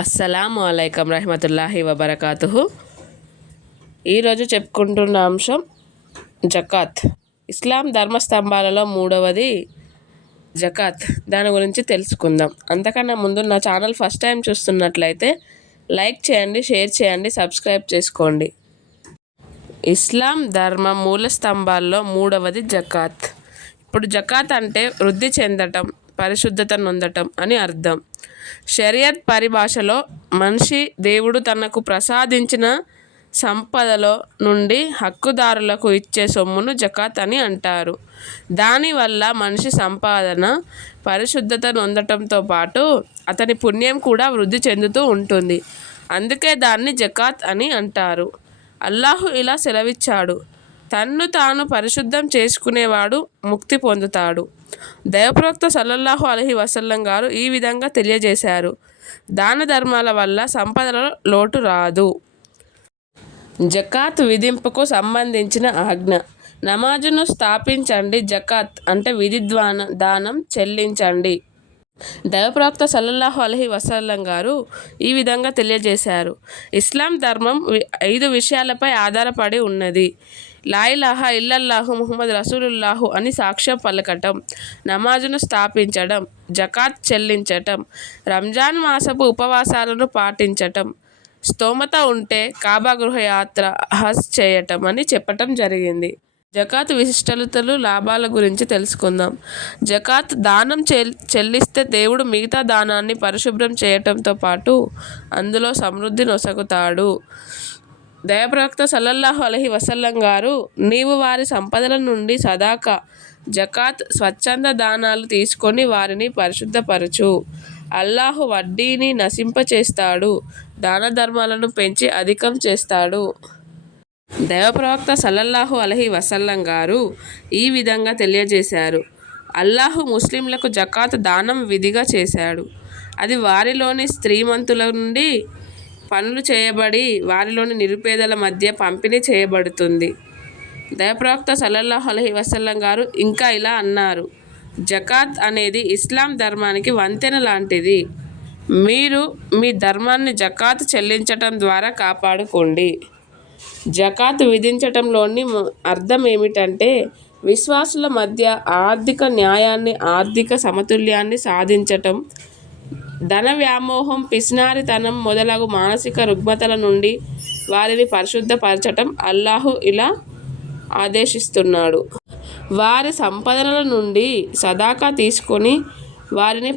అస్సలాము అలైకం రహమతుల్లాహి వబర్కాతుహు. ఈరోజు చెప్పుకుంటున్న అంశం జకాత్. ఇస్లాం ధర్మస్తంభాలలో మూడవది జకాత్. దాని గురించి తెలుసుకుందాం. అంతకన్నా ముందు నా ఛానల్ ఫస్ట్ టైం చూస్తున్నట్లయితే లైక్ చేయండి, షేర్ చేయండి, సబ్స్క్రైబ్ చేసుకోండి. ఇస్లాం ధర్మం మూల స్తంభాల్లో మూడవది జకాత్. ఇప్పుడు జకాత్ అంటే వృద్ధి చెందటం, పరిశుద్ధత నొందటం అని అర్థం. షరియత్ పరిభాషలో మనిషి దేవుడు తనకు ప్రసాదించిన సంపదలో నుండి హక్కుదారులకు ఇచ్చే సొమ్మును జకాత్ అని అంటారు. దానివల్ల మనిషి సంపాదన పరిశుద్ధత నొందటంతో పాటు అతని పుణ్యం కూడా వృద్ధి చెందుతూ ఉంటుంది. అందుకే దాన్ని జకాత్ అని అంటారు. అల్లాహు ఇలా సెలవిచ్చాడు: తన్ను తాను పరిశుద్ధం చేసుకునేవాడు ముక్తి పొందుతాడు. దైవప్రవక్త సల్లల్లాహు అలైహి వసల్లం గారు ఈ విధంగా తెలియజేశారు: దాన ధర్మాల వల్ల సంపదలలో లోటు రాదు. జకాత్ విధింపుకు సంబంధించిన ఆజ్ఞ. నమాజును స్థాపించండి. జకాత్ అంటే విధి దానం చెల్లించండి. దైవప్రవక్త సల్లల్లాహు అలైహి వసల్లం గారు ఈ విధంగా తెలియజేశారు: ఇస్లాం ధర్మం 5 విషయాలపై ఆధారపడి ఉన్నది. లా ఇలాహా ఇల్లల్లాహు ముహమ్మద్ రసూలుల్లాహు అని సాక్ష్యం పలకటం, నమాజును స్థాపించడం, జకాత్ చెల్లించటం, రంజాన్ మాసపు ఉపవాసాలను పాటించటం, స్తోమత ఉంటే కాబా గృహయాత్ర, హజ్ చేయటం అని చెప్పటం జరిగింది. జకాత్ విశిష్టతలు, లాభాల గురించి తెలుసుకుందాం. జకాత్ దానం చెల్లిస్తే దేవుడు మిగతా దానాన్ని పరిశుభ్రం చేయటంతో పాటు అందులో సమృద్ధి నొసగుతాడు. దైవప్రవక్త సల్లల్లాహు అలైహి వసల్లం గారు: నీవు వారి సంపదల నుండి సదాకా, జకాత్, స్వచ్ఛంద దానాలు తీసుకొని వారిని పరిశుద్ధపరచు. అల్లాహు వడ్డీని నశింపచేస్తాడు, దాన ధర్మాలను పెంచి అధికం చేస్తాడు. దైవప్రవక్త సల్లల్లాహు అలైహి వసల్లం గారు ఈ విధంగా తెలియజేశారు: అల్లాహు ముస్లింలకు జకాత్ దానం విధిగా చేశాడు. అది వారిలోని శ్రీమంతుల నుండి పనులు చేయబడి వారిలోని నిరుపేదల మధ్య పంపిణీ చేయబడుతుంది. దైవప్రవక్త సల్లల్లాహు అలైహి వసల్లం గారు ఇంకా ఇలా అన్నారు: జకాత్ అనేది ఇస్లాం ధర్మానికి వంతెన లాంటిది. మీరు మీ ధర్మాన్ని జకాత్ చెల్లించటం ద్వారా కాపాడుకోండి. జకాత్ విధించటంలోని అర్థం ఏమిటంటే, విశ్వాసుల మధ్య ఆర్థిక న్యాయాన్ని, ఆర్థిక సమతుల్యాన్ని సాధించటం, ధన వ్యామోహం, పిసినారితనం మొదలగు మానసిక రుగ్మతల నుండి వారిని పరిశుద్ధపరచటం అల్లాహు ఇలా ఆదేశిస్తున్నాడు. వారి సంపదల నుండి సదాకా తీసుకొని వారిని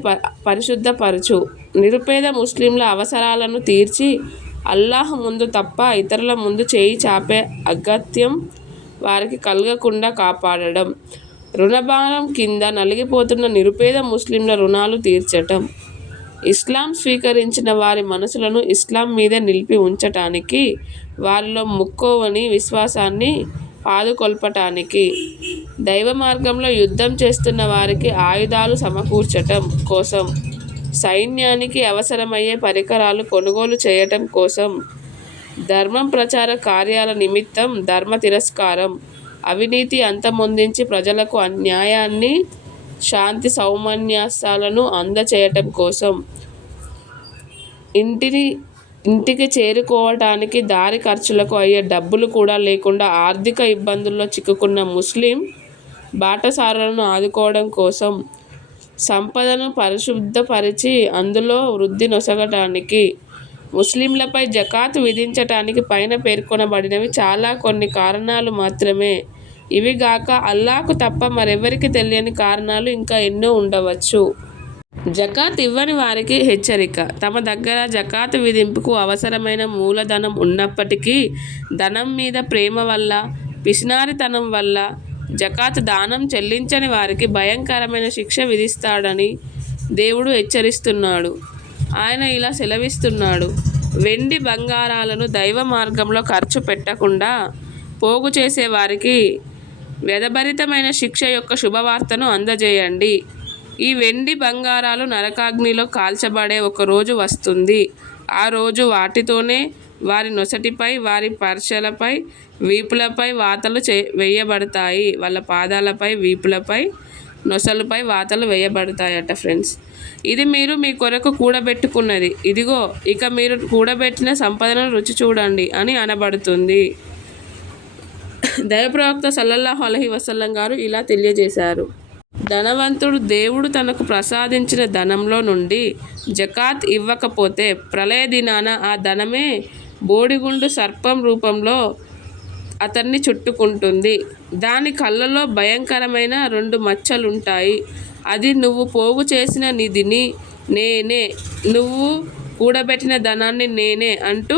పరిశుద్ధపరచు. నిరుపేద ముస్లింల అవసరాలను తీర్చి అల్లాహ్ ముందు తప్ప ఇతరుల ముందు చేయి చాపే అగత్యం వారికి కలగకుండా కాపాడడం. రుణభారం కింద నలిగిపోతున్న నిరుపేద ముస్లింల రుణాలు తీర్చటం. ఇస్లాం స్వీకరించిన వారి మనసులను ఇస్లాం మీదే నిలిపి ఉంచటానికి, వారిలో ముక్కోవని విశ్వాసాన్ని పాదుకొల్పటానికి, దైవ మార్గంలో యుద్ధం చేస్తున్న వారికి ఆయుధాలు సమకూర్చటం కోసం, సైన్యానికి అవసరమయ్యే పరికరాలు కొనుగోలు చేయటం కోసం, ధర్మం ప్రచార కార్యాల నిమిత్తం ధర్మ తిరస్కారం, అవినీతి అంతమొందించి ప్రజలకు న్యాయాన్ని, శాంతి సౌమన్యాసాలను అందచేయటం కోసం, ఇంటికి చేరుకోవటానికి దారి ఖర్చులకు అయ్యే డబ్బులు కూడా లేకుండా ఆర్థిక ఇబ్బందుల్లో చిక్కుకున్న ముస్లిం బాటసారులను ఆదుకోవడం కోసం, సంపదను పరిశుద్ధపరిచి అందులో వృద్ధి నొసగటానికి, ముస్లింలపై జకాత్ విధించటానికి పైన పేర్కొనబడినవి చాలా కొన్ని కారణాలు మాత్రమే. ఇవి గాక అల్లాహ్కు తప్ప మరెవరికి తెలియని కారణాలు ఇంకా ఎన్నో ఉండవచ్చు. జకాత్ ఇవ్వని వారికి హెచ్చరిక. తమ దగ్గర జకాత్ విధింపుకు అవసరమైన మూలధనం ఉన్నప్పటికీ ధనం మీద ప్రేమ వల్ల, పిసినారితనం వల్ల జకాత్ దానం చెల్లించని వారికి భయంకరమైన శిక్ష విధిస్తాడని దేవుడు హెచ్చరిస్తున్నాడు. ఆయన ఇలా సెలవిస్తున్నాడు: వెండి బంగారాలను దైవ మార్గంలో ఖర్చు పెట్టకుండా పోగు చేసే వారికి వ్యధభరితమైన శిక్ష యొక్క శుభవార్తను అందజేయండి. ఈ వెండి బంగారాలు నరకాగ్నిలో కాల్చబడే ఒక రోజు వస్తుంది. ఆ రోజు వాటితోనే వారి నొసటిపై, వారి పర్షలపై, వీపులపై వాతలు వేయబడతాయి. వాళ్ళ పాదాలపై, వీపులపై నొసలుపై వాతలు వేయబడతాయట ఫ్రెండ్స్. ఇది మీరు మీ కొరకు కూడబెట్టుకున్నది, ఇదిగో ఇక మీరు కూడబెట్టిన సంపదను రుచి చూడండి అని అనబడుతుంది. దైవప్రవక్త సల్లల్లాహు అలైహి వసల్లం గారు ఇలా తెలియజేశారు. ధనవంతుడు దేవుడు తనకు ప్రసాదించిన ధనంలో నుండి జకాత్ ఇవ్వకపోతే ప్రళయ దినాన ఆ ధనమే బోడిగుండు సర్పం రూపంలో అతన్ని చుట్టుకుంటుంది. దాని కళ్ళలో భయంకరమైన 2 మచ్చలుంటాయి. అది నువ్వు పోగు చేసిన నిధిని నేనే, నువ్వు కూడబెట్టిన ధనాన్ని నేనే అంటూ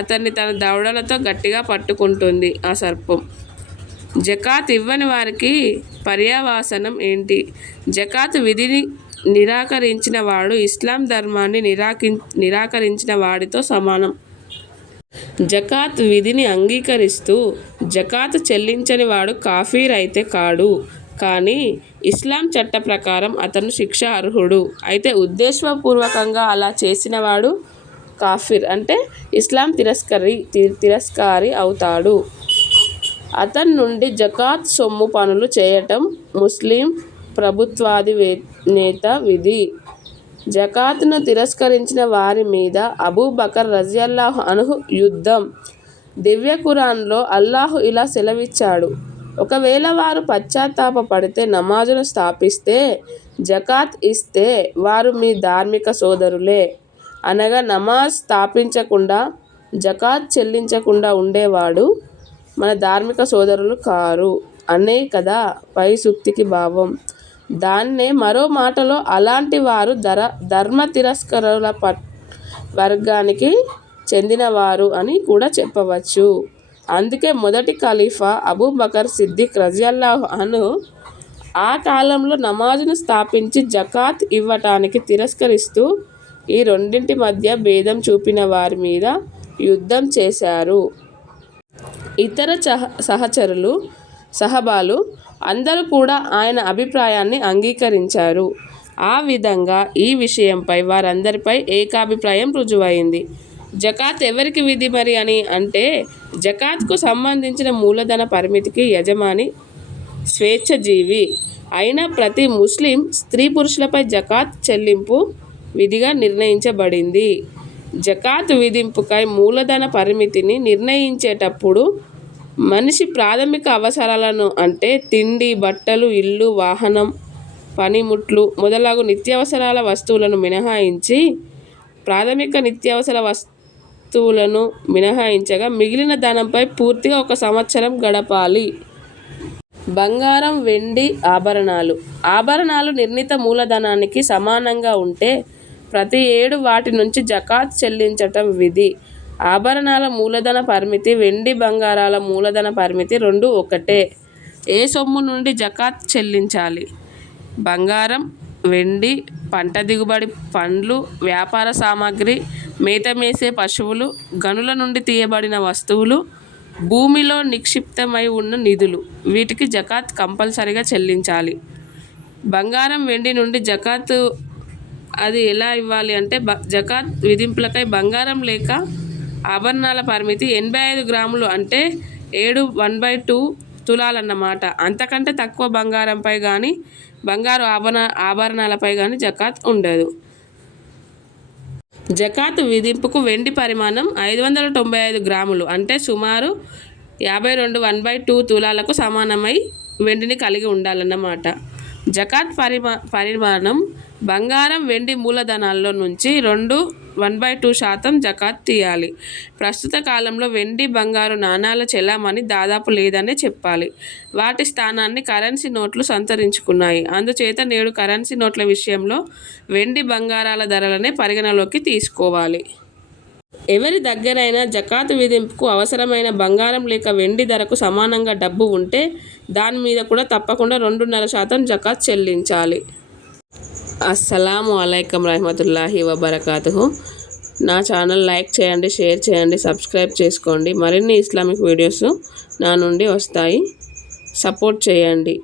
అతన్ని తన దవడలతో గట్టిగా పట్టుకుంటుంది ఆ సర్పం. జకాత్ ఇవ్వని వారికి పర్యవసానం ఏంటి? జకాత్ విధిని నిరాకరించిన వాడు ఇస్లాం ధర్మాన్ని నిరాకరించిన వాడితో సమానం. జకాత్ విధిని అంగీకరిస్తూ జకాత్ చెల్లించని వాడు కాఫీర్ అయితే కాడు, కానీ ఇస్లాం చట్ట ప్రకారం అతను శిక్ష అర్హుడు. అయితే ఉద్దేశపూర్వకంగా అలా చేసిన వాడు కాఫీర్ అంటే ఇస్లాం తిరస్కారి అవుతాడు. అతని నుండి జకాత్ సొమ్ము పనులు చేయటం ముస్లిం ప్రభుత్వాధినేత విధి. జకాత్ను తిరస్కరించిన వారి మీద అబూబకర్ రజియల్లాహు అన్హు యుద్ధం. దివ్య ఖురాన్లో అల్లాహు ఇలా సెలవిచ్చాడు, ఒకవేళ వారు పశ్చాత్తాపపడితే నమాజును స్థాపిస్తే జకాత్ ఇస్తే వారు మీ ధార్మిక సోదరులే. అనగా నమాజ్ స్థాపించకుండా జకాత్ చెల్లించకుండా ఉండేవాడు మన ధార్మిక సోదరులు కారు అనే కదా పై సూక్తికి భావం. దాన్నే మరో మాటలో అలాంటి వారు ధర్మ తిరస్కరుల వర్గానికి చెందినవారు అని కూడా చెప్పవచ్చు. అందుకే మొదటి ఖలీఫా అబూబకర్ సిద్దిక్ రజియల్లాహు అన్హు ఆ కాలంలో నమాజును స్థాపించి జకాత్ ఇవ్వటానికి తిరస్కరిస్తూ ఈ రెండింటి మధ్య భేదం చూపిన వారి మీద యుద్ధం చేశారు. ఇతర సహబాలు అందరూ కూడా ఆయన అభిప్రాయాన్ని అంగీకరించారు. ఆ విధంగా ఈ విషయంపై వారందరిపై ఏకాభిప్రాయం రుజువైంది. జకాత్ ఎవరికి విధి మరి అని అంటే, జకాత్కు సంబంధించిన మూలధన పరిమితికి యజమాని స్వేచ్ఛాజీవి అయిన ప్రతి ముస్లిం స్త్రీ పురుషులపై జకాత్ చెల్లింపు విధిగా నిర్ణయించబడింది. జకాత్ విధింపుకై మూలధన పరిమితిని నిర్ణయించేటప్పుడు మనిషి ప్రాథమిక అవసరాలను అంటే తిండి, బట్టలు, ఇల్లు, వాహనం, పనిముట్లు మొదలగు నిత్యావసరాల వస్తువులను మినహాయించి ప్రాథమిక నిత్యావసర వస్తువులను మినహాయించగా మిగిలిన ధనంపై పూర్తిగా 1 సంవత్సరం గడపాలి. బంగారం, వెండి, ఆభరణాలు నిర్ణీత మూలధనానికి సమానంగా ఉంటే ప్రతి ఏడు వాటి నుంచి జకాత్ చెల్లించటం విధి. ఆభరణాల మూలధన పరిమితి, వెండి బంగారాల మూలధన పరిమితి రెండూ ఒకటే. ఏ సొమ్ము నుండి జకాత్ చెల్లించాలి? బంగారం, వెండి, పంట దిగుబడి పండ్లు, వ్యాపార సామాగ్రి, మేత మేసే పశువులు, గనుల నుండి తీయబడిన వస్తువులు, భూమిలో నిక్షిప్తమై ఉన్న నిధులు, వీటికి జకాత్ కంపల్సరీగా చెల్లించాలి. బంగారం, వెండి నుండి జకాత్ అది ఎలా ఇవ్వాలి అంటే, జకాత్ విధింపులకై బంగారం లేక ఆభరణాల పరిమితి 85 గ్రాములు అంటే 1/2 తులాలన్నమాట. అంతకంటే తక్కువ బంగారంపై కానీ బంగారు ఆభరణాలపై కానీ జకాత్ ఉండదు. జకాత్ విధింపుకు వెండి పరిమాణం 595 గ్రాములు అంటే సుమారు 1/2 తులాలకు సమానమై వెండిని కలిగి ఉండాలన్నమాట. జకాత్ పరిమాణం బంగారం, వెండి మూలధనాల్లో నుంచి 1/2% జకాత్ తీయాలి. ప్రస్తుత కాలంలో వెండి, బంగారు నాణాల చెలామణి దాదాపు లేదనే చెప్పాలి. వాటి స్థానాన్ని కరెన్సీ నోట్లు సంతరించుకున్నాయి. అందుచేత నేడు కరెన్సీ నోట్ల విషయంలో వెండి, బంగారాల ధరలనే పరిగణలోకి తీసుకోవాలి. ఎవరి దగ్గరైనా జకాత్ విధింపుకు అవసరమైన బంగారం లేక వెండి ధరకు సమానంగా డబ్బు ఉంటే దాని మీద కూడా తప్పకుండా 2.5% జకాత్ చెల్లించాలి. అస్సలాము అలైకుం రహ్మతుల్లాహి వబరకాతుహు. నా ఛానల్ లైక్ చేయండి, షేర్ చేయండి, సబ్స్క్రైబ్ చేసుకోండి. మరిన్ని ఇస్లామిక్ వీడియోస్ నా నుండి వస్తాయి. సపోర్ట్ చేయండి.